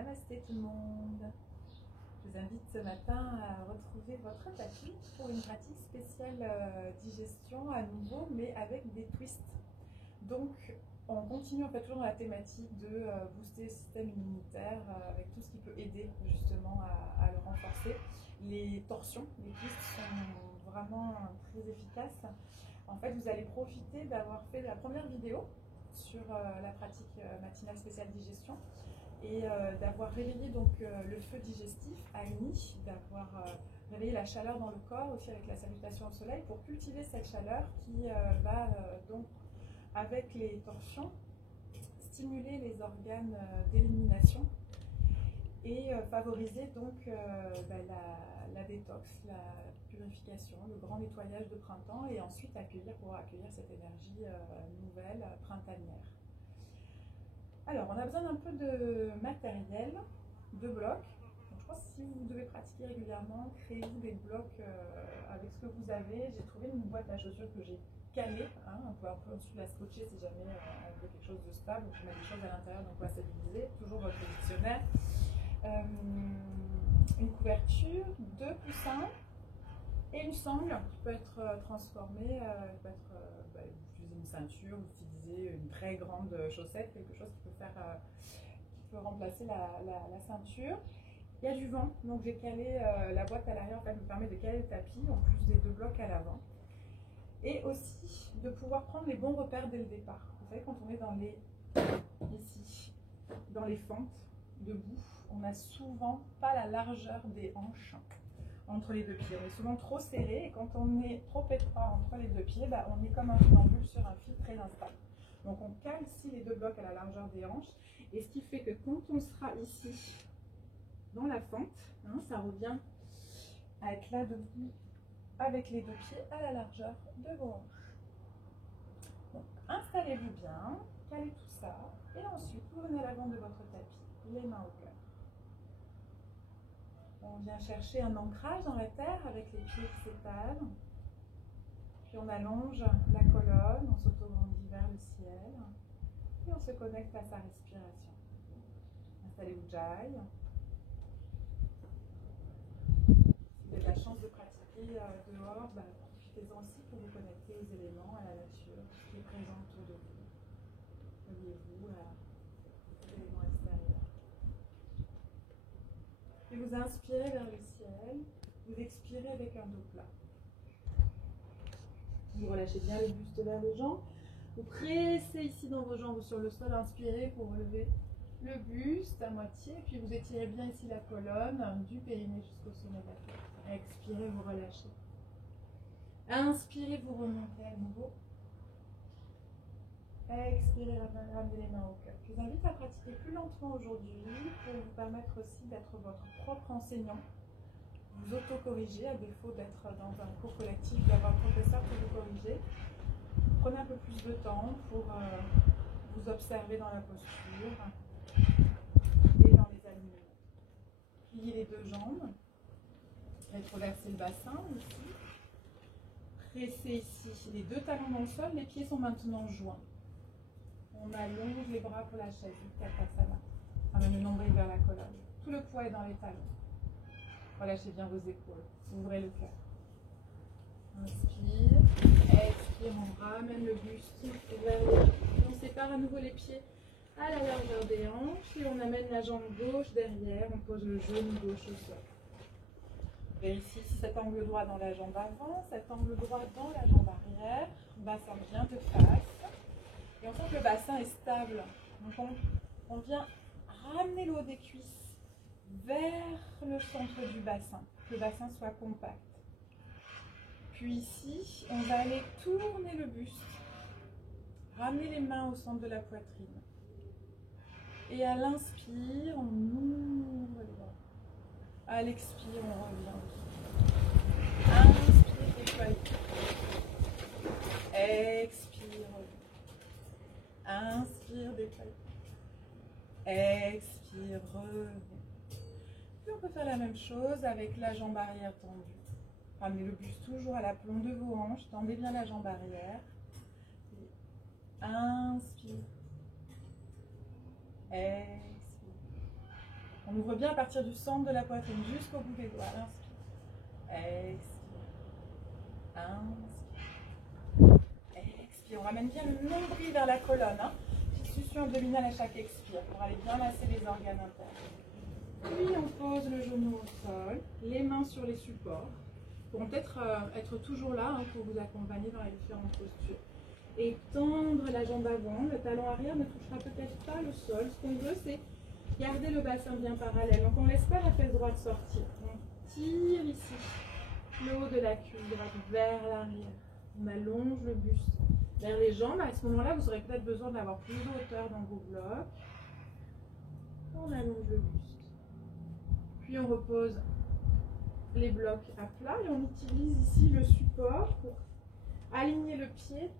Namasté tout le monde. Je vous invite ce matin à retrouver votre tapis pour une pratique spéciale digestion à nouveau, mais avec des twists. Donc on continue en fait toujours dans la thématique de booster le système immunitaire avec tout ce qui peut aider justement à le renforcer. Les torsions, les twists sont vraiment très efficaces. En fait, vous allez profiter d'avoir fait la première vidéo sur la pratique matinale spéciale digestion et d'avoir réveillé donc le feu digestif, Agni, d'avoir réveillé la chaleur dans le corps aussi avec la salutation au soleil pour cultiver cette chaleur qui va donc avec les torsions stimuler les organes d'élimination et favoriser donc la détox, la purification, le grand nettoyage de printemps et ensuite pour accueillir cette énergie nouvelle, printanière. Alors, on a besoin d'un peu de matériel, de blocs. Donc, je pense que si vous devez pratiquer régulièrement, créez-vous des blocs avec ce que vous avez. J'ai trouvé une boîte à chaussures que j'ai calée. On peut un peu ensuite la scotcher si jamais on veut quelque chose de stable. Donc, on met des choses à l'intérieur, donc on va stabiliser. Toujours votre dictionnaire. Une couverture, 2 coussins et une sangle qui peut être transformée, utiliser une ceinture, utiliser une très grande chaussette, quelque chose qui peut remplacer la ceinture. Il y a du vent, donc j'ai calé la boîte à l'arrière, en fait, me permet de caler le tapis en plus des 2 blocs à l'avant. Et aussi de pouvoir prendre les bons repères dès le départ. Vous savez, quand on est dans les fentes debout, on n'a souvent pas la largeur des hanches entre les 2 pieds. On est souvent trop serré et quand on est trop étroit entre les 2 pieds, on est comme un funambule sur un fil très instable. Donc on cale ici les 2 blocs à la largeur des hanches et ce qui fait que quand on sera ici dans la fente, ça revient à être là debout avec les 2 pieds à la largeur de vos hanches. Donc installez-vous bien, calez tout ça et ensuite vous venez à l'avant de votre tapis, les mains au cœur. On vient chercher un ancrage dans la terre avec les pieds qui s'étalent. Puis on allonge la colonne, on s'autograndit vers le ciel. Et on se connecte à sa respiration. Installez Ujjayi. Si vous avez la chance de pratiquer dehors, profitez-en aussi pour vous connecter aux éléments, à la nature, qui est présent autour de vous. Reliez-vous aux éléments extérieurs. Et vous inspirez vers le ciel, vous expirez avec un dos plat. Vous relâchez bien le buste vers les jambes. Vous pressez ici dans vos jambes sur le sol, inspirez pour relever le buste à moitié. Puis vous étirez bien ici la colonne, du périnée jusqu'au sommet de la tête. Expirez, vous relâchez. Inspirez, vous remontez à nouveau. Expirez, ramenez les mains au cœur. Je vous invite à pratiquer plus lentement aujourd'hui pour vous permettre aussi d'être votre propre enseignant. Vous auto-corriger à défaut d'être dans un cours collectif, d'avoir un professeur pour vous corriger. Prenez un peu plus de temps pour vous observer dans la posture et dans les alignements. Pliez les 2 jambes, rétroversez le bassin ici. Pressez ici les 2 talons dans le sol, les pieds sont maintenant joints. On allonge les bras pour la chaise, Utkatasana. Ramène le nombril vers la colonne. Tout le poids est dans les talons. Relâchez bien vos épaules. Ouvrez le cœur. Inspire. Expire. On ramène le buste vers les jambes. On sépare à nouveau les pieds à la largeur des hanches. Et on amène la jambe gauche derrière. On pose le genou gauche au sol. Vérifiez si cet angle droit dans la jambe avant, cet angle droit dans la jambe arrière. Bassin bien de face. Et on sent que le bassin est stable. Donc on vient ramener le haut des cuisses vers le centre du bassin, que le bassin soit compact. Puis ici, on va aller tourner le buste, ramener les mains au centre de la poitrine. Et à l'inspire, on ouvre les bras. À l'expire, on revient. Inspire, déploie. Expire, revient. Inspire, déploie. Expire, revient. Puis on peut faire la même chose avec la jambe arrière tendue. Ramenez le buste toujours à l'aplomb de vos hanches. Tendez bien la jambe arrière. Et inspire. Expire. On ouvre bien à partir du centre de la poitrine jusqu'au bout des doigts. Inspire. Expire. Inspire. Expire. On ramène bien le nombril vers la colonne. Hein. Petite succion abdominale à chaque expire pour aller bien masser les organes internes. Puis on pose le genou au sol, les mains sur les supports. Pour peut-être être toujours là hein, pour vous accompagner dans les différentes postures. Et tendre la jambe avant, le talon arrière ne touchera peut-être pas le sol. Ce qu'on veut, c'est garder le bassin bien parallèle. Donc on ne laisse pas la fesse droite sortir. On tire ici le haut de la cuisse droite vers l'arrière. On allonge le buste vers les jambes. À ce moment-là, vous aurez peut-être besoin d'avoir plus de hauteur dans vos blocs. On allonge le buste. Puis on repose les blocs à plat et on utilise ici le support pour aligner le pied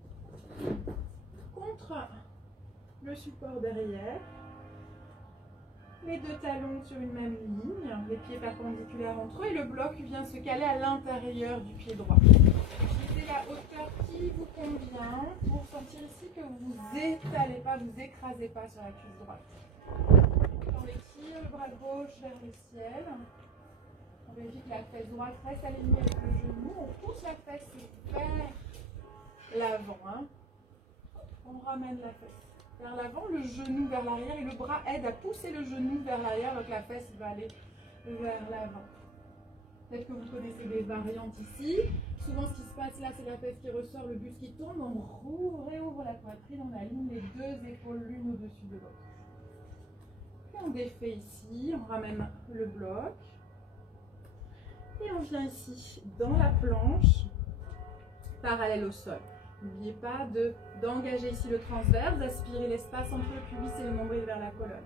contre le support derrière, les deux talons sur une même ligne, les pieds perpendiculaires entre eux et le bloc vient se caler à l'intérieur du pied droit. Utilisez la hauteur qui vous convient pour sentir ici que vous ne vous étalez pas, vous écrasez pas sur la cuisse droite. On étire le bras gauche vers le ciel. On vérifie que la fesse droite reste alignée avec le genou. On pousse la fesse vers l'avant. Hein. On ramène la fesse vers l'avant, le genou vers l'arrière et le bras aide à pousser le genou vers l'arrière donc la fesse va aller vers l'avant. Peut-être que vous connaissez des variantes ici. Souvent ce qui se passe là, c'est la fesse qui ressort, le buste qui tombe. On réouvre la poitrine, on aligne les deux épaules l'une au-dessus de l'autre. Puis on défait ici, on ramène le bloc. Et on vient ici dans la planche, parallèle au sol. N'oubliez pas d'engager ici le transverse, d'aspirer l'espace entre le pubis et le nombril vers la colonne.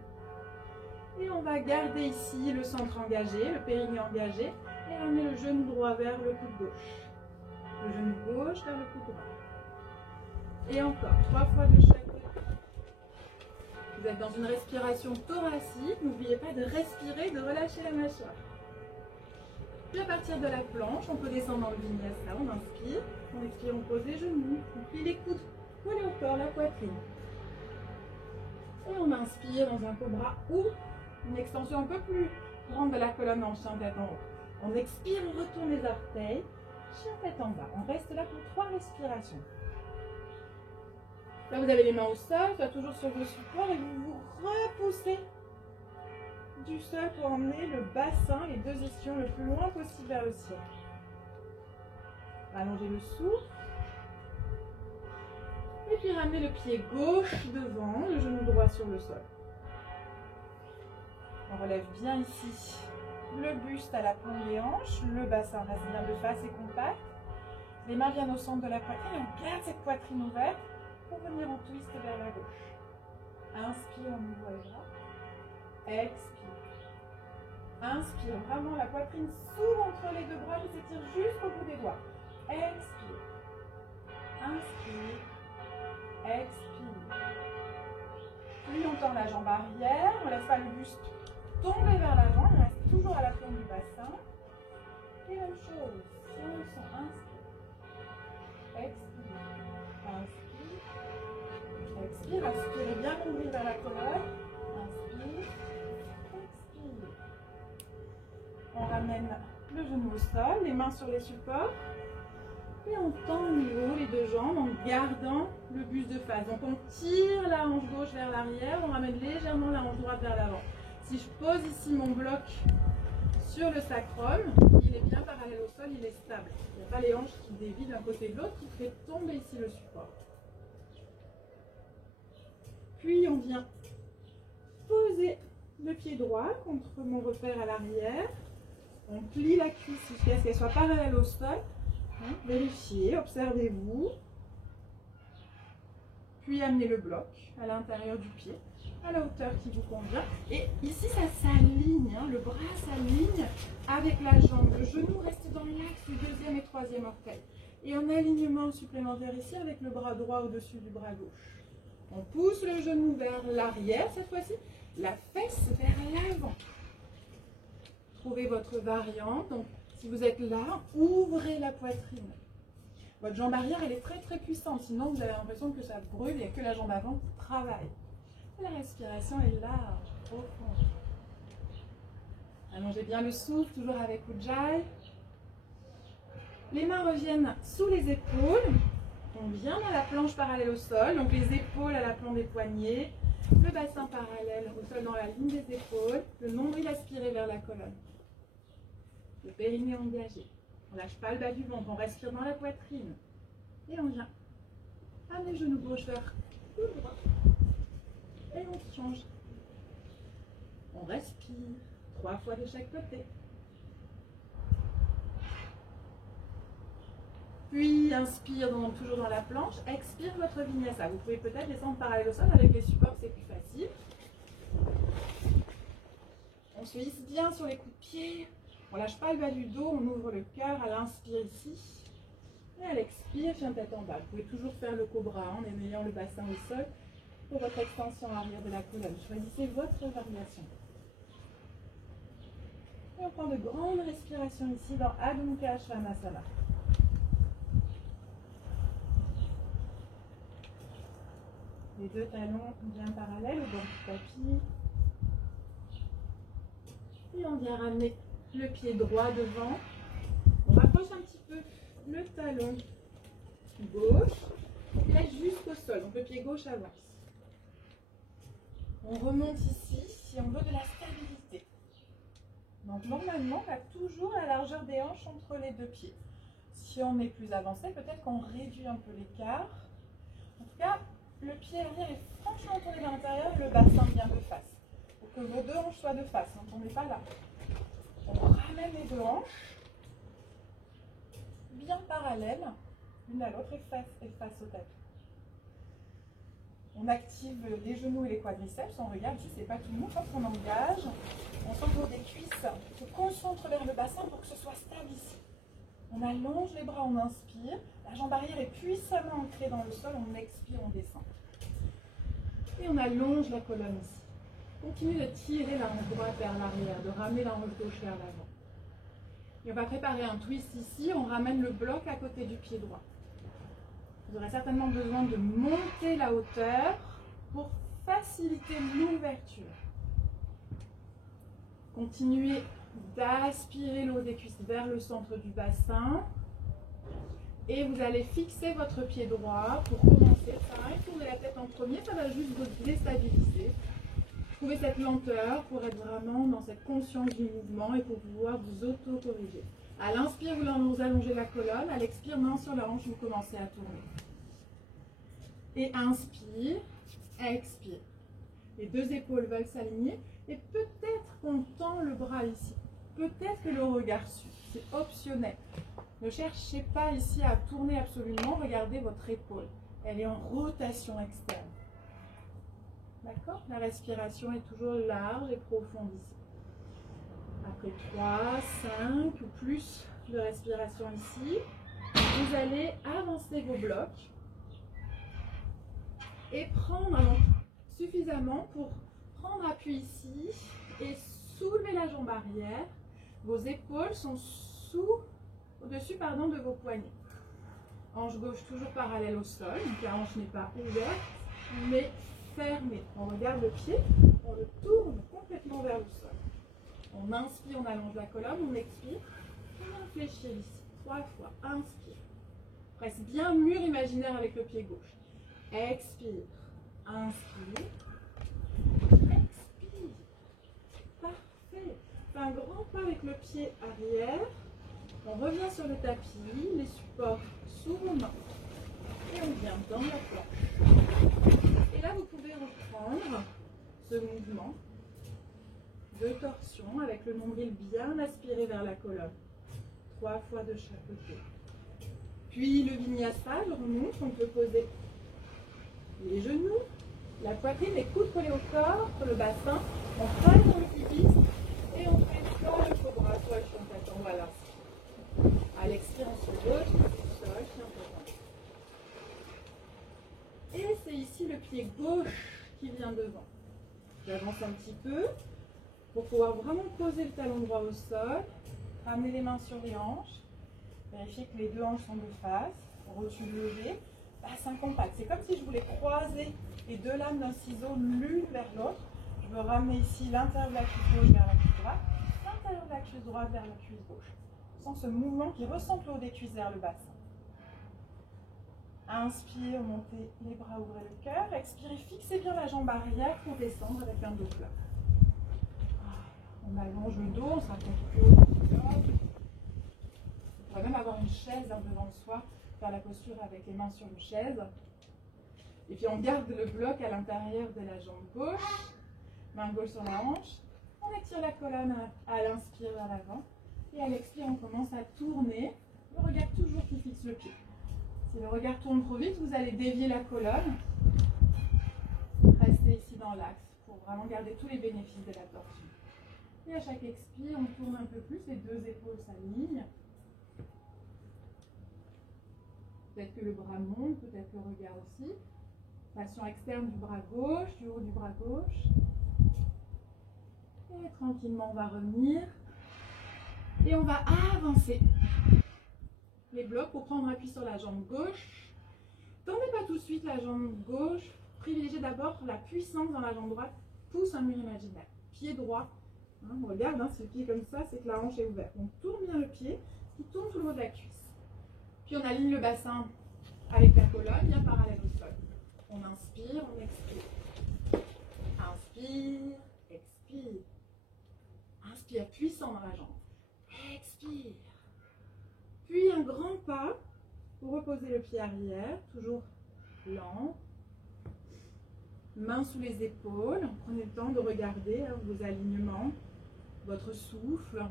Et on va garder ici le centre engagé, le périnée engagé, et ramener le genou droit vers le coude gauche. Le genou gauche vers le coude droit. Et encore, 3 fois de chaque côté. Vous êtes dans une respiration thoracique, n'oubliez pas de respirer, de relâcher la mâchoire. Puis à partir de la planche, on peut descendre dans le vinyasa, on inspire, on expire, on pose les genoux, on plie les coudes, collés au corps, la poitrine. Et on inspire dans un cobra ou une extension un peu plus grande de la colonne en chien tête en haut. On expire, on retourne les orteils, chien tête en bas. On reste là pour 3 respirations. Là vous avez les mains au sol, soit toujours sur vos supports et vous vous repoussez du sol pour emmener le bassin, les deux ischions le plus loin possible vers le ciel. Allongez le souffle. Et puis ramenez le pied gauche devant, le genou droit sur le sol. On relève bien ici le buste à la pointe des hanches, le bassin reste bien de face et compact. Les mains viennent au centre de la poitrine, on garde cette poitrine ouverte pour venir en twist vers la gauche. Inspire, on ouvre les bras. Expire. Inspire, vraiment la poitrine s'ouvre entre les deux bras, qui s'étire jusqu'au bout des doigts. Expire. Inspire. Expire. Puis on tend la jambe arrière, on ne laisse pas le buste tomber vers l'avant, il reste toujours à la pointe du bassin. Et même chose, si on le sent, inspire. Expire. Inspire. Expire, inspirez bien l'ouvrir vers la colonne. Inspire. Expire. On ramène le genou au sol, les mains sur les supports. Et on tend au niveau les deux jambes en gardant le buste de face. Donc on tire la hanche gauche vers l'arrière, on ramène légèrement la hanche droite vers l'avant. Si je pose ici mon bloc sur le sacrum, il est bien parallèle au sol, il est stable. Il n'y a pas les hanches qui dévient d'un côté de l'autre qui fait tomber ici le support. Puis on vient poser le pied droit contre mon repère à l'arrière. On plie la cuisse jusqu'à ce qu'elle soit parallèle au sol. Vérifiez, observez-vous. Puis amenez le bloc à l'intérieur du pied, à la hauteur qui vous convient. Et ici, ça s'aligne, le bras s'aligne avec la jambe. Le genou reste dans l'axe du deuxième et troisième orteil. Et un alignement supplémentaire ici avec le bras droit au-dessus du bras gauche. On pousse le genou vers l'arrière cette fois-ci, la fesse vers l'avant. Trouvez votre variante. Donc, si vous êtes là, ouvrez la poitrine. Votre jambe arrière, elle est très très puissante. Sinon, vous avez l'impression que ça brûle. Il n'y a que la jambe avant qui travaille. Et la respiration est large, profonde. Allongez bien le souffle, toujours avec Ujjayi. Les mains reviennent sous les épaules. On vient dans la planche parallèle au sol, donc les épaules à l'aplomb des poignets, le bassin parallèle au sol dans la ligne des épaules, le nombril aspiré vers la colonne, le périnée engagé. On ne lâche pas le bas du ventre, on respire dans la poitrine. Et on vient amener le genou gauche vers le droit. Et on change. On respire 3 fois de chaque côté. Puis inspire, donc toujours dans la planche, expire votre vinyasa. Vous pouvez peut-être descendre parallèle au sol avec les supports, c'est plus facile. On se hisse bien sur les coups de pied. On ne lâche pas le bas du dos, on ouvre le cœur à l'inspire ici. Et à l'expire, chien tête en bas. Vous pouvez toujours faire le cobra en éveillant le bassin au sol pour votre extension arrière de la colonne. Choisissez votre variation. Et on prend de grandes respirations ici dans Adho Mukha Svanasana. Les 2 talons bien parallèles au bord du tapis. Et on vient ramener le pied droit devant. On rapproche un petit peu le talon gauche. Et là jusqu'au sol. Donc le pied gauche avance. On remonte ici si on veut de la stabilité. Donc normalement, on a toujours la largeur des hanches entre les 2 pieds. Si on est plus avancé, peut-être qu'on réduit un peu l'écart. En tout cas, le pied arrière est franchement tourné vers l'intérieur, le bassin vient de face. Pour que vos 2 hanches soient de face, ne tournez pas là. On ramène les 2 hanches, bien parallèles, l'une à l'autre et face au tapis. On active les genoux et les quadriceps, on regarde si ce n'est pas tout le monde, quand on engage, on s'entoure des cuisses, on se concentre vers le bassin pour que ce soit stable ici. On allonge les bras, on inspire, la jambe arrière est puissamment ancrée dans le sol, on expire, on descend. Et on allonge la colonne ici. Continue de tirer la hanche droite vers l'arrière, de ramener la hanche gauche vers l'avant. Et on va préparer un twist ici, on ramène le bloc à côté du pied droit. Vous aurez certainement besoin de monter la hauteur pour faciliter l'ouverture. Continuez d'aspirer le haut des cuisses vers le centre du bassin. Et vous allez fixer votre pied droit pour commencer. Ça va tourner la tête en premier, ça va juste vous déstabiliser. Trouvez cette lenteur pour être vraiment dans cette conscience du mouvement et pour pouvoir vous auto-corriger. À l'inspire, vous allongez la colonne. À l'expire, main sur la hanche, vous commencez à tourner. Et inspire, expire. Les 2 épaules veulent s'aligner. Et peut-être qu'on tend le bras ici. Peut-être que le regard suit. C'est optionnel. Ne cherchez pas ici à tourner absolument. Regardez votre épaule. Elle est en rotation externe. D'accord? La respiration est toujours large et profonde ici. Après 3, 5 ou plus de respiration ici, vous allez avancer vos blocs et prendre suffisamment pour prendre appui ici et soulever la jambe arrière. Vos épaules sont au-dessus de vos poignets. Hanche gauche toujours parallèle au sol, donc la hanche n'est pas ouverte, mais fermée. On regarde le pied, on le tourne complètement vers le sol. On inspire, on allonge la colonne, on expire, on infléchit ici, 3 fois, inspire. Presse bien le mur imaginaire avec le pied gauche. Expire, inspire, expire. Parfait. Fais un grand pas avec le pied arrière. On revient sur le tapis, les supports sous vos mains. Et on vient dans la planche. Et là, vous pouvez reprendre ce mouvement de torsion avec le nombril bien aspiré vers la colonne. 3 fois de chaque côté. Puis le vinyasa, je remonte, on peut poser les genoux, la poitrine, les coudes collés au corps, sur le bassin. On travaille dans le pubis et on fait soit le cobra, soit le chien tête. Voilà. À l'expire, on se retrouve sur le sol, chien tête. Et c'est ici le pied gauche qui vient devant. J'avance un petit peu pour pouvoir vraiment poser le talon droit au sol. Ramener les mains sur les hanches. Vérifiez que les 2 hanches sont de face. Rotule levée. Bassin compact. C'est comme si je voulais croiser les 2 lames d'un ciseau l'une vers l'autre. Je veux ramener ici l'intérieur de la cuisse gauche vers la cuisse droite. L'intérieur cuisse droite vers la cuisse gauche. Sans ce mouvement qui ressemble au haut des cuisses vers le bassin. Inspire, montez les bras, ouvrez le cœur. Expirez, fixez bien la jambe arrière pour descendre avec un dos plat. On allonge le dos, on sera peut-être plus haut dans le bloc. On pourrait même avoir une chaise devant soi, faire la posture avec les mains sur une chaise. Et puis on garde le bloc à l'intérieur de la jambe gauche, main gauche sur la hanche. On étire la colonne à l'inspire vers l'avant. Et à l'expire, on commence à tourner. Le regard toujours qui fixe le pied. Si le regard tourne trop vite, vous allez dévier la colonne. Restez ici dans l'axe pour vraiment garder tous les bénéfices de la torsion. Et à chaque expire, on tourne un peu plus, les deux épaules s'alignent. Peut-être que le bras monte, peut-être le regard aussi. Traction externe du bras gauche, du haut du bras gauche. Et tranquillement, on va revenir. Et on va avancer les blocs pour prendre appui sur la jambe gauche. Tendez pas tout de suite la jambe gauche. Privilégiez d'abord la puissance dans la jambe droite. Pousse un mur imaginaire. Pied droit. On regarde, si le pied est comme ça, c'est que la hanche est ouverte. On tourne bien le pied, qui tourne tout le haut de la cuisse. Puis on aligne le bassin avec la colonne, bien parallèle au sol. On inspire, on expire. Inspire, expire. Inspire, puissant dans la jambe. Expire. Puis un grand pas pour reposer le pied arrière, toujours lent. Mains sous les épaules. Prenez le temps de regarder vos alignements, votre souffle.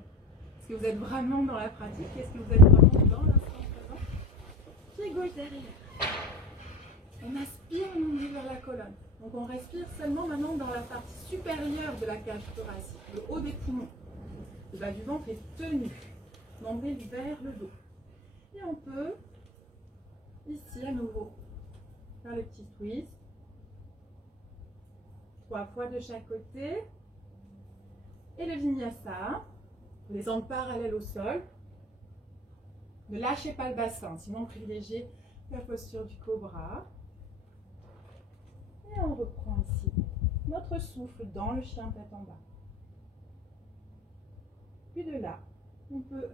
Est-ce que vous êtes vraiment dans la pratique? Est-ce que vous êtes vraiment dans l'instant présent? Pied gauche derrière. On aspire, on monte vers la colonne. Donc on respire seulement maintenant dans la partie supérieure de la cage thoracique, le haut des poumons. Le bas du ventre est tenu, nombril vers le dos. Et on peut, ici à nouveau, faire le petit twist. 3 fois de chaque côté. Et le vinyasa, les jambes parallèles au sol. Ne lâchez pas le bassin, sinon privilégiez la posture du cobra. Et on reprend ici notre souffle dans le chien tête en bas. Puis de là, on peut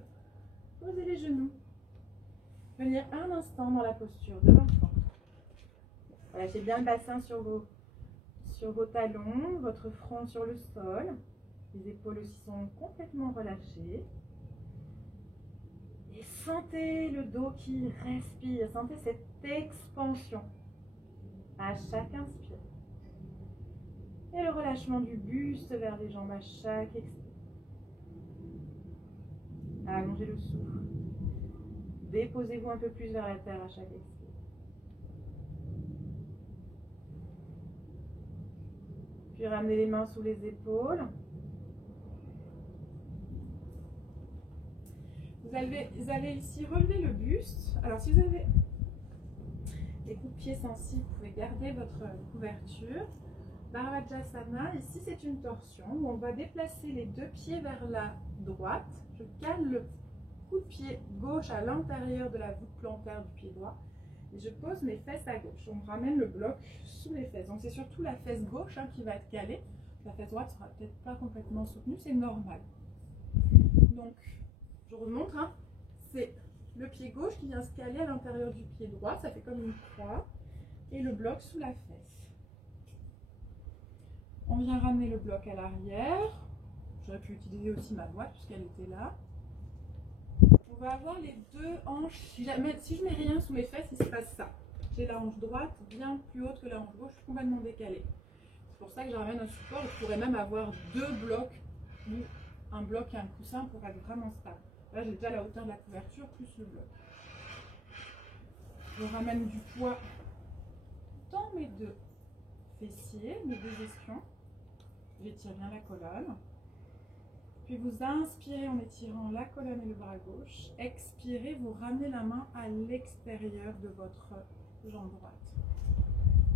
poser les genoux. Venir un instant dans la posture de l'enfant. Lâchez bien le bassin sur vos talons, votre front sur le sol. Les épaules aussi sont complètement relâchées. Et sentez le dos qui respire. Sentez cette expansion à chaque inspire. Et le relâchement du buste vers les jambes à chaque expire. Allongez le souffle. Déposez-vous un peu plus vers la terre à chaque expire. Puis ramenez les mains sous les épaules. Vous allez ici relever le buste. Alors si vous avez des coups de pied sensibles, vous pouvez garder votre couverture. Bharvajasana, ici c'est une torsion où on va déplacer les deux pieds vers la droite. Je cale le coup de pied gauche à l'intérieur de la voûte plantaire du pied droit. Et je pose mes fesses à gauche. On ramène le bloc sous les fesses. Donc c'est surtout la fesse gauche qui va être calée. La fesse droite sera peut-être pas complètement soutenue, c'est normal. Donc je remonte. C'est le pied gauche qui vient se caler à l'intérieur du pied droit. Ça fait comme une croix. Et le bloc sous la fesse. On vient ramener le bloc à l'arrière. J'aurais pu utiliser aussi ma boîte puisqu'elle était là. On va avoir les deux hanches. Si je mets rien sous mes fesses, il se passe ça. J'ai la hanche droite bien plus haute que la hanche gauche, complètement décalée. C'est pour ça que je ramène un support. Je pourrais même avoir deux blocs ou un bloc et un coussin pour être vraiment stable. Là, j'ai déjà la hauteur de la couverture plus le bloc. Je ramène du poids dans mes deux fessiers, mes deux ischions. J'étire bien la colonne. Puis vous inspirez en étirant la colonne et le bras gauche. Expirez, vous ramenez la main à l'extérieur de votre jambe droite.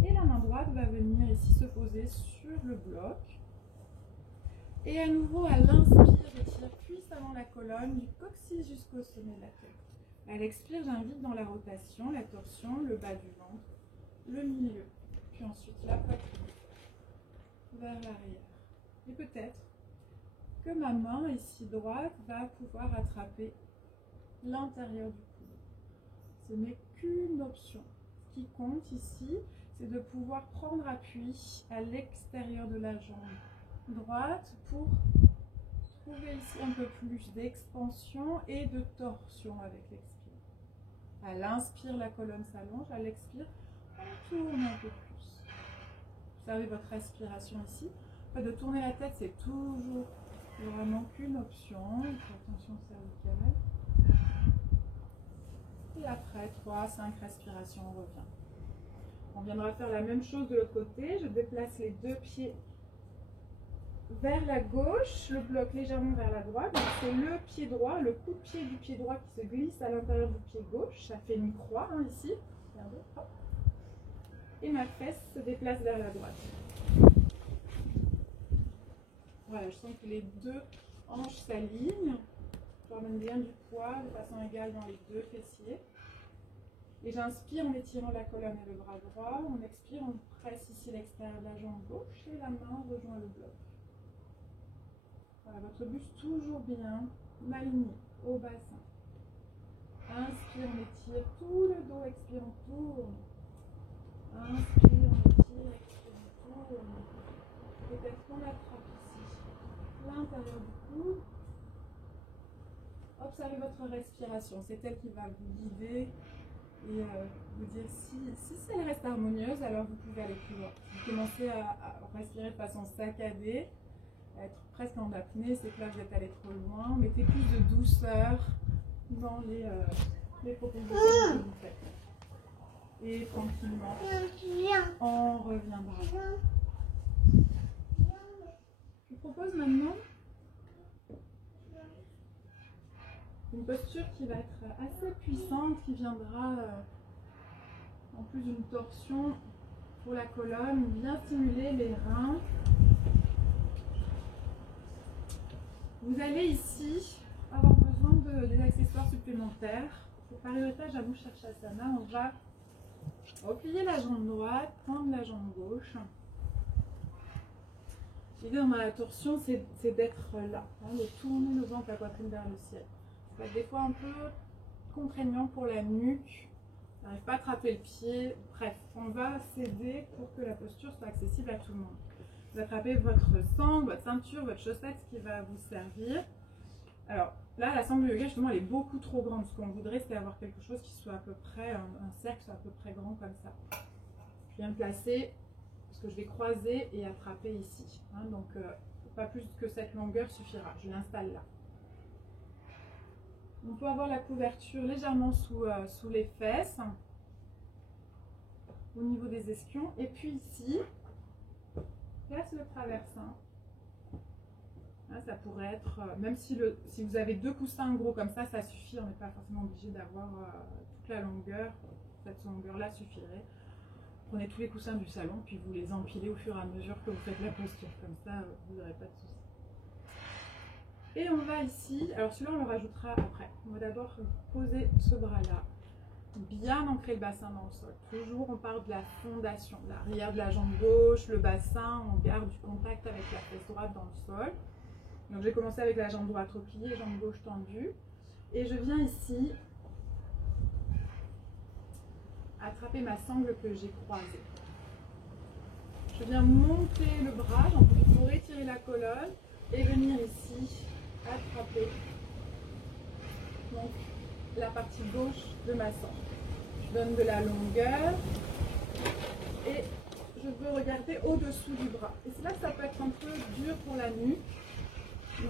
Et la main droite va venir ici se poser sur le bloc. Et à nouveau, à l'inspire, j'étire puissamment la colonne du coccyx jusqu'au sommet de la tête. À l'expire, j'invite dans la rotation, la torsion, le bas du ventre, le milieu. Puis ensuite la poitrine vers l'arrière. Et peut-être que ma main ici droite va pouvoir attraper l'intérieur du coude. Ce n'est qu'une option. Ce qui compte ici, c'est de pouvoir prendre appui à l'extérieur de la jambe droite pour trouver ici un peu plus d'expansion et de torsion avec l'expire. À l'inspire, la colonne s'allonge, à l'expire, on tourne un peu plus. Observez votre respiration ici. De tourner la tête, c'est toujours vraiment qu'une option. Attention cervicale. Et après 3-5 respirations, on revient. On viendra faire la même chose de l'autre côté. Je déplace les deux pieds vers la gauche, le bloc légèrement vers la droite. Donc c'est le pied droit, le coup de pied du pied droit qui se glisse à l'intérieur du pied gauche. Ça fait une croix ici. Regardez, hop. Et ma fesse se déplace vers la droite. Voilà, je sens que les deux hanches s'alignent. Je ramène bien du poids de façon égale dans les deux fessiers. Et j'inspire en étirant la colonne et le bras droit. On expire, on presse ici l'extérieur de la jambe gauche et la main rejoint le bloc. Voilà, votre buste toujours bien aligné au bassin. Inspire, on étire tout le dos, expire, on tourne. Inspire, on étire, expire, on tourne. Peut-être qu'on attrape ici l'intérieur du coude. Observez votre respiration, c'est elle qui va vous guider et vous dire si elle reste harmonieuse, alors vous pouvez aller plus loin. Vous commencez à respirer de façon saccadée, à être presque en apnée, c'est que là vous êtes allé trop loin. Mettez plus de douceur dans les propositions que vous faites. Et tranquillement, on reviendra. Je vous propose maintenant une posture qui va être assez puissante, qui viendra, en plus d'une torsion pour la colonne, bien stimuler les reins. Vous allez ici avoir besoin des accessoires supplémentaires. Pour préparer le tâche à Bhuja Shasana, on va replier la jambe droite, prendre la jambe gauche. L'idée dans la torsion, c'est d'être là, de tourner le ventre, la poitrine vers le ciel. Ça va être des fois un peu contraignant pour la nuque. On n'arrive pas à attraper le pied. Bref, on va s'aider pour que la posture soit accessible à tout le monde. Vous attrapez votre sangle, votre ceinture, votre chaussette, ce qui va vous servir. Alors là, la sangle de yoga, justement, elle est beaucoup trop grande. Ce qu'on voudrait, c'est avoir quelque chose qui soit à peu près, un cercle à peu près grand comme ça. Je viens de placer, parce que je vais croiser et attraper ici. Donc, pas plus que cette longueur suffira. Je l'installe là. On peut avoir la couverture légèrement sous les fesses, au niveau des ischions. Et puis ici, place le traversin. Là, ça pourrait être, même si vous avez deux coussins gros comme ça suffit. On n'est pas forcément obligé d'avoir toute la longueur. Cette longueur-là suffirait. Prenez tous les coussins du salon, puis vous les empilez au fur et à mesure que vous faites la posture. Comme ça, vous n'aurez pas de soucis. Et on va ici, alors celui-là on le rajoutera après. On va d'abord poser ce bras-là, bien ancrer le bassin dans le sol. Toujours on part de la fondation, l'arrière de la jambe gauche, le bassin, on garde du contact avec la fesse droite dans le sol. Donc j'ai commencé avec la jambe droite repliée, jambe gauche tendue. Et je viens ici attraper ma sangle que j'ai croisée. Je viens monter le bras, j'en profite pour étirer la colonne et venir ici attraper donc la partie gauche de ma sangle. Je donne de la longueur et je veux regarder au-dessous du bras. Et c'est là que ça peut être un peu dur pour la nuque.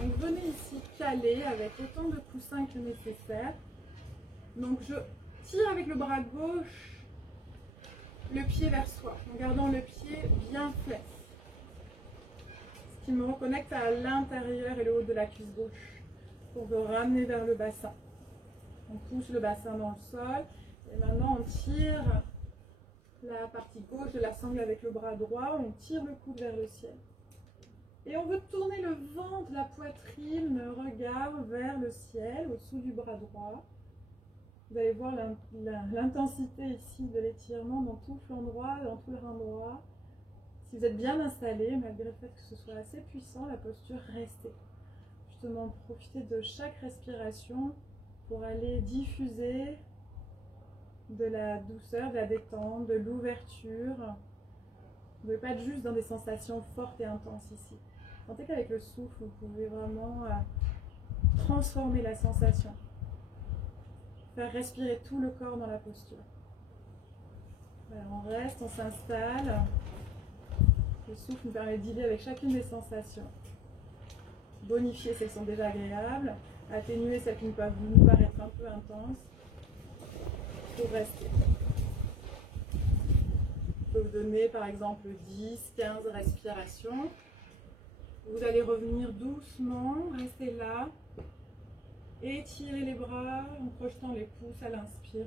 Donc venez ici caler avec autant de coussins que nécessaire. Donc je tire avec le bras gauche le pied vers soi, en gardant le pied bien flex. Ce qui me reconnecte à l'intérieur et le haut de la cuisse gauche pour me ramener vers le bassin. On pousse le bassin dans le sol et maintenant on tire la partie gauche de la sangle avec le bras droit, on tire le coude vers le ciel. Et on veut tourner le ventre, la poitrine, le regard vers le ciel, au-dessous du bras droit. Vous allez voir l'intensité ici de l'étirement dans tout le flanc droit, dans tout le rein droit. Si vous êtes bien installé, malgré le fait que ce soit assez puissant, la posture, restez. justement profiter de chaque respiration pour aller diffuser de la douceur, de la détente, de l'ouverture. Vous ne pouvez pas être juste dans des sensations fortes et intenses ici. Sentez qu'avec le souffle, vous pouvez vraiment transformer la sensation. Faire respirer tout le corps dans la posture. Alors on reste, on s'installe. Le souffle nous permet de dealer avec chacune des sensations. Bonifier celles qui sont déjà agréables, atténuer celles qui peuvent nous paraître un peu intenses. Pour rester. Je peux vous donner par exemple 10, 15 respirations. Vous allez revenir doucement, rester là. Étirez les bras en projetant les pouces à l'inspire.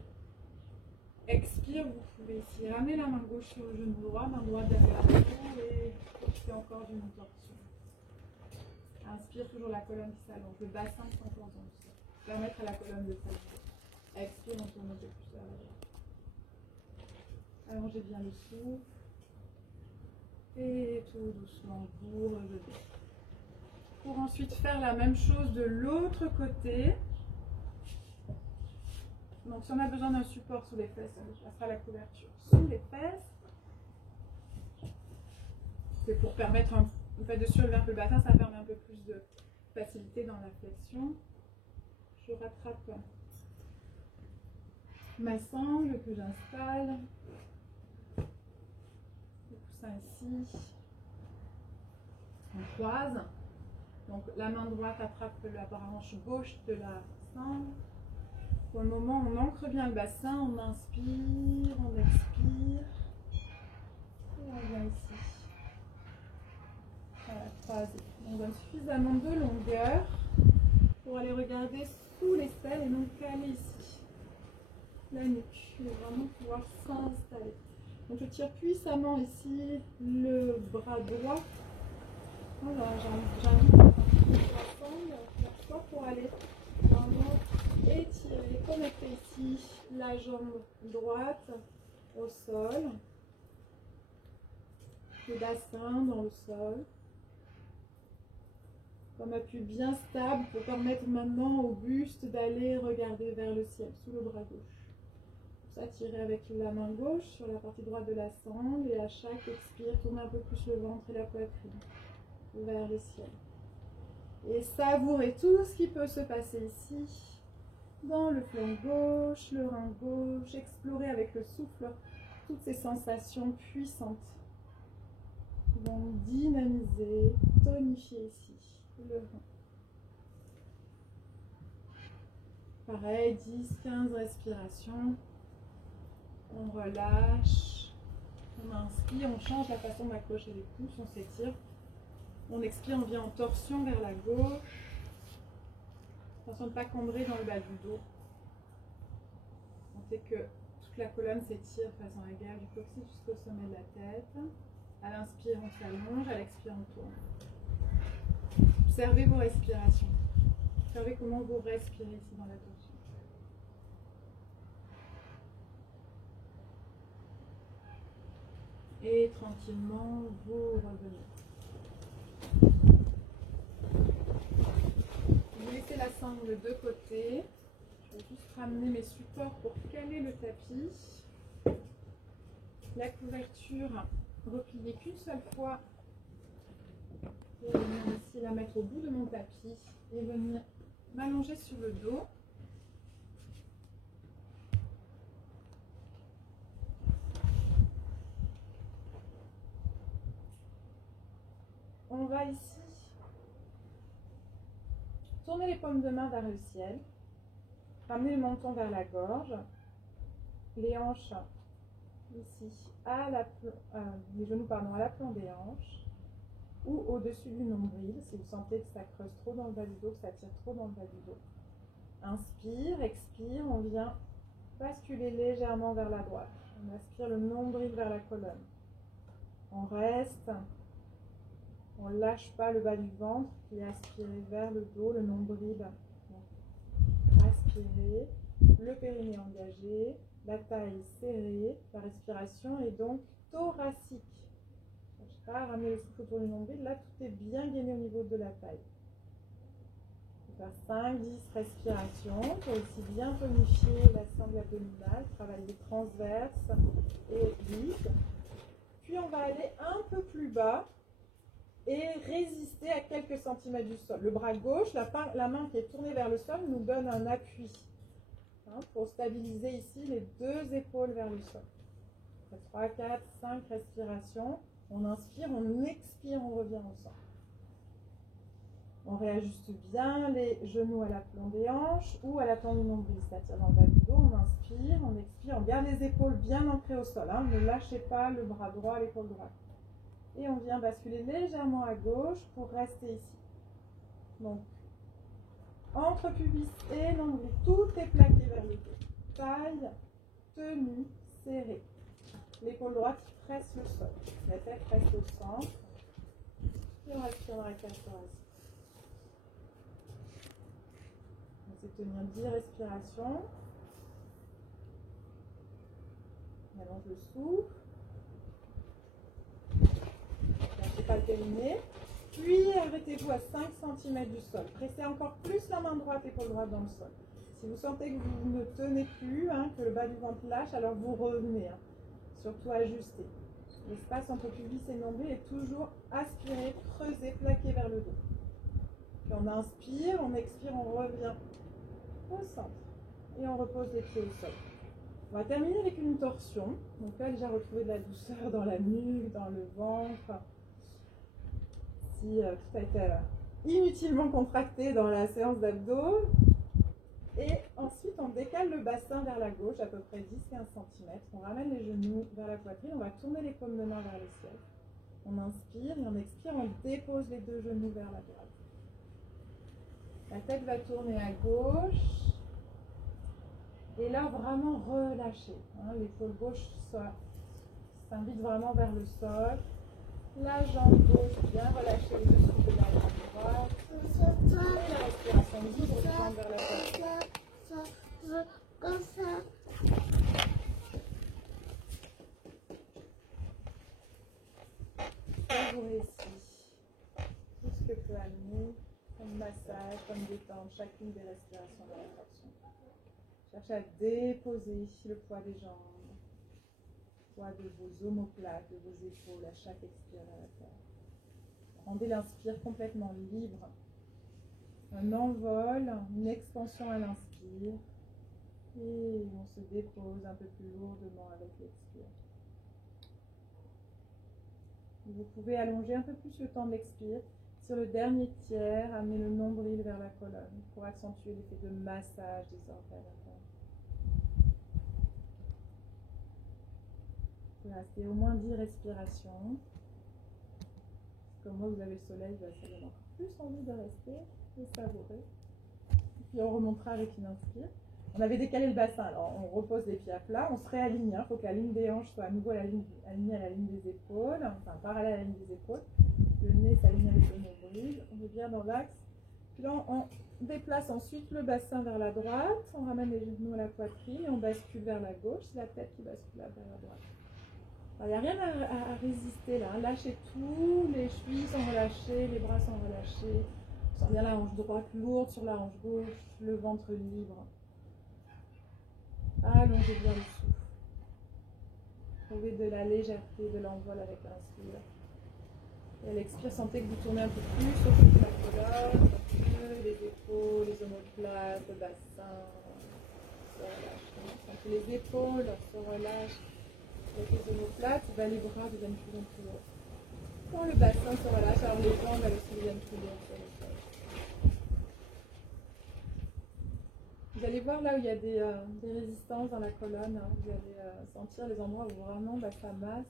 Expire, vous pouvez ici ramener la main gauche sur le genou droit, main droite derrière la cou et profitez encore d'une torsion. Inspire, toujours la colonne qui s'allonge, le bassin qui s'enfonce dans le sol. Permettre à la colonne de s'allonger. Expire, on tourne un peu plus vers l'arrière. Allongez bien le souffle. Et tout doucement, vous revenez. Pour ensuite faire la même chose de l'autre côté. Donc si on a besoin d'un support sous les fesses, on passera la couverture sous les fesses. C'est pour permettre le fait de soulever un peu le bassin, ça permet un peu plus de facilité dans la flexion. Je rattrape ma sangle que j'installe. Le coussin ici. On croise. Donc la main droite attrape la branche gauche de la sangle. Pour le moment, on ancre bien le bassin, on inspire, on expire. Et on vient ici. Voilà, croiser. On donne suffisamment de longueur pour aller regarder sous les selles et non caler ici. La nuque, et vraiment pouvoir s'installer. Donc je tire puissamment ici le bras droit. Voilà, j'invite l'ensemble pour aller vraiment étirer, connecter ici la jambe droite au sol, le bassin dans le sol, comme appui bien stable pour permettre maintenant au buste d'aller regarder vers le ciel sous le bras gauche. Pour ça, tirez avec la main gauche sur la partie droite de la sangle et à chaque expire, tournez un peu plus le ventre et la poitrine vers le ciel. Et savourez tout ce qui peut se passer ici, dans le flanc gauche, le rein gauche. Explorez avec le souffle toutes ces sensations puissantes qui vont dynamiser, tonifier ici le rein. Pareil, 10-15 respirations. On relâche, on inspire, on change la façon d'accrocher les pouces, on s'étire. On expire, on vient en torsion vers la gauche. Attention de ne pas cambrer dans le bas du dos. Sentez que toute la colonne s'étire de façon égale du coccyx jusqu'au sommet de la tête. À l'inspire, on s'allonge, à l'expire, on tourne. Observez vos respirations. Observez comment vous respirez ici dans la torsion. Et tranquillement, vous revenez. Vous laissez la sangle de côté. Je vais juste ramener mes supports pour caler le tapis. La couverture repliée qu'une seule fois. Je vais venir ici la mettre au bout de mon tapis et venir m'allonger sur le dos. On va ici tourner les paumes de main vers le ciel, ramener le menton vers la gorge, les hanches ici les genoux à l'aplomb des hanches ou au-dessus du nombril si vous sentez que ça creuse trop dans le bas du dos, que ça tire trop dans le bas du dos. Inspire, expire, on vient basculer légèrement vers la droite. On aspire le nombril vers la colonne. On reste. On ne lâche pas le bas du ventre, puis aspirer vers le dos, le nombril. Aspirer, le périnée engagé, la taille serrée, la respiration est donc thoracique. Ne cherche pas à ramener le souffle autour du nombril, là tout est bien gainé au niveau de la taille. Faire 5-10 respirations pour aussi bien tonifier la sangle abdominale, travailler transverse et oblique. Puis on va aller un peu plus bas et résister à quelques centimètres du sol. Le bras gauche, la main qui est tournée vers le sol, nous donne un appui pour stabiliser ici les deux épaules vers le sol. 3, 4, 5 respirations. On inspire, on expire, on revient au centre. On réajuste bien les genoux à l'aplomb des hanches ou à l'aplomb du nombril, c'est-à-dire dans le bas du dos. On inspire, on expire, on garde les épaules bien ancrées au sol. Ne lâchez pas le bras droit, l'épaule droite. Et on vient basculer légèrement à gauche pour rester ici. Donc, entre pubis et nombril, tout est plaqué vers le dos. Taille, tenue, serrée. L'épaule droite presse le sol. La tête reste au centre. Et on respire dans la cage thoracique. On va tenir 10 respirations. On allonge le souffle. Lâchez pas le périnée. Puis arrêtez-vous à 5 cm du sol. Pressez encore plus la main droite, épaule droite dans le sol. Si vous sentez que vous ne tenez plus, que le bas du ventre lâche, alors vous revenez. Surtout ajustez. L'espace entre pubis et nombril est toujours aspiré, creusé, plaqué vers le dos. Puis on inspire, on expire, on revient au centre. Et on repose les pieds au sol. On va terminer avec une torsion. Donc là, déjà retrouver de la douceur dans la nuque, dans le ventre. Si tout a été inutilement contracté dans la séance d'abdos. Et ensuite, on décale le bassin vers la gauche, à peu près 10-15 cm. On ramène les genoux vers la poitrine. On va tourner les paumes de main vers le ciel. On inspire et on expire. On dépose les deux genoux vers la droite. La tête va tourner à gauche. Et là, vraiment relâcher. L'épaule gauche s'invite vraiment vers le sol. La jambe gauche bien relâchée le dessous de la jambe droite. Et la respiration libre, jambe vers la poitrine. Comme ça. Savourez ici tout ce que peut amener comme massage, comme détente, chacune des respirations de la torsion. Cherchez à déposer le poids des jambes, le poids de vos omoplates, de vos épaules à chaque expiration. Rendez l'inspire complètement libre. Un envol, une expansion à l'inspire. Et on se dépose un peu plus lourdement avec l'expire. Vous pouvez allonger un peu plus le temps d'expire. Sur le dernier tiers, amenez le nombril vers la colonne pour accentuer l'effet de massage des organes internes. Vous pouvez rester au moins 10 respirations. Comme moi, vous avez le soleil, ça donne encore plus envie de rester et savourer. Et puis on remontera avec une inspire. On avait décalé le bassin, alors on repose les pieds à plat, on se réaligne. Il faut que la ligne des hanches soit à nouveau alignée à la ligne des épaules, enfin parallèle à la ligne des épaules. Le nez s'aligne avec le nombril, on est bien dans l'axe. Puis là, on déplace ensuite le bassin vers la droite, on ramène les genoux à la poitrine et on bascule vers la gauche. C'est la tête qui bascule vers la droite. Il n'y a rien à résister là, lâchez tout, les chevilles sont relâchées, les bras sont relâchés. On sent bien la hanche droite lourde sur la hanche gauche, le ventre libre. Allongez bien le souffle. Trouvez de la légèreté, de l'envol avec l'inspire. Et à l'expire, sentez que vous tournez un peu plus autour de la colonne, les épaules, les omoplates, le bassin se relâchent. Quand les épaules se relâchent avec les omoplates, les bras deviennent plus en plus hauts. Quand le bassin se relâche, alors les jambes aussi deviennent plus lourdes sur le sol. Vous allez voir là où il y a des résistances dans la colonne, vous allez sentir les endroits où vraiment ça masse.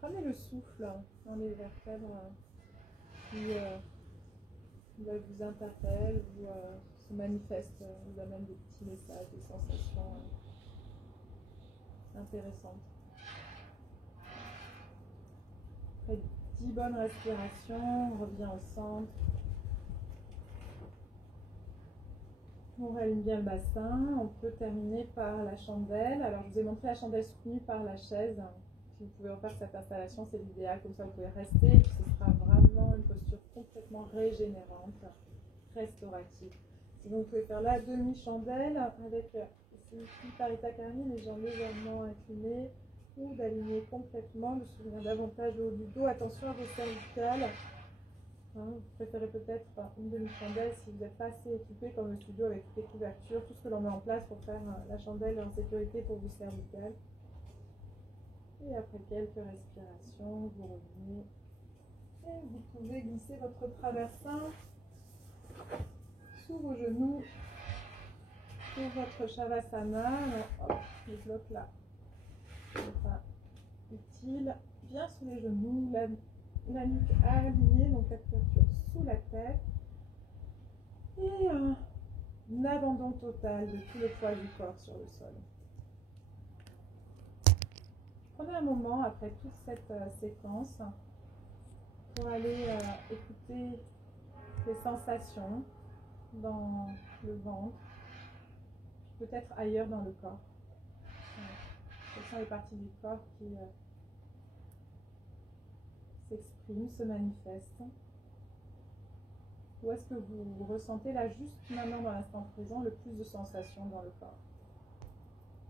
Prenez le souffle dans les vertèbres qui vous interpellent, se manifestent, vous amènent des petits messages, des sensations intéressantes. Après 10 bonnes respirations, on revient au centre. On réaligne bien le bassin. On peut terminer par la chandelle. Alors, je vous ai montré la chandelle soutenue par la chaise. Si vous pouvez refaire cette installation, c'est l'idéal. Comme ça, vous pouvez rester. Ce sera vraiment une posture complètement régénérante, restaurative. Donc vous pouvez faire la demi-chandelle avec ici Parita Karni, les jambes légèrement inclinées, ou d'aligner complètement, de souvenir davantage le haut du dos. Attention à vos cervicales. Hein, vous préférez peut-être une demi-chandelle si vous n'êtes pas assez équipé comme le studio avec toutes les couvertures, tout ce que l'on met en place pour faire la chandelle en sécurité pour vos cervicales. Et après quelques respirations, vous revenez et vous pouvez glisser votre traversin sous vos genoux pour votre Shavasana. Alors, hop, les blocs là, c'est pas utile. Bien sous les genoux, la nuque alignée, donc la couverture sous la tête. Et un abandon total de tout le poids du corps sur le sol. Prenez un moment après toute cette séquence pour aller écouter les sensations dans le ventre, peut-être ailleurs dans le corps. Quelles sont les parties du corps qui s'expriment, se manifestent? Où est-ce que vous ressentez là, juste maintenant dans l'instant présent, le plus de sensations dans le corps?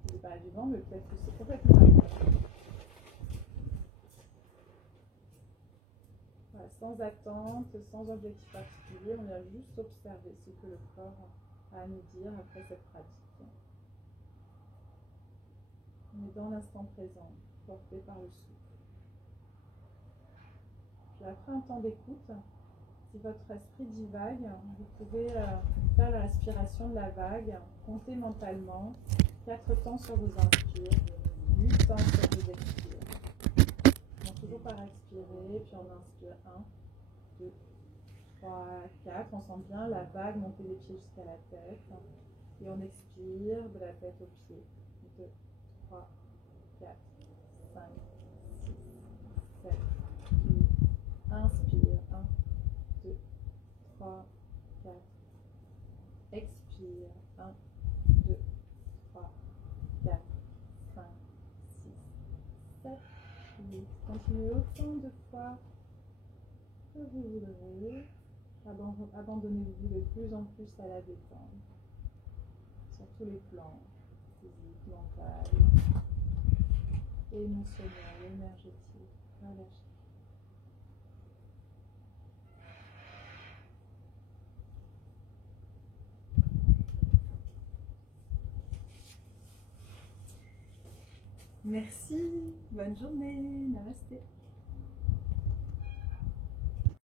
Je ne vais pas du vent, mais peut-être que c'est complètement ailleurs. Voilà, sans attente, sans objectif particulier, on vient juste observer ce que le corps a à nous dire après cette pratique. On est dans l'instant présent, porté par le souffle. Puis après un temps d'écoute, si votre esprit divague, vous pouvez faire la respiration de la vague, compter mentalement 4 temps sur vos inspires, 8 temps sur vos expires. On toujours par expirer, puis on inspire 1, 2, 3, 4. On sent bien la vague monter les pieds jusqu'à la tête. Et on expire de la tête aux pieds. 2, 3, 4, 5, 6, 7, 8. Inspire 1, 2, 3, 4. Expire 1, 2, 3, 4, 5, 6, 7, 8. Continuez autant de fois que vous voudrez. Abandonnez-vous de plus en plus à la détente. Sur tous les plans, physique, mental, émotionnel, énergétique. Relâchez. Merci, bonne journée, namasté.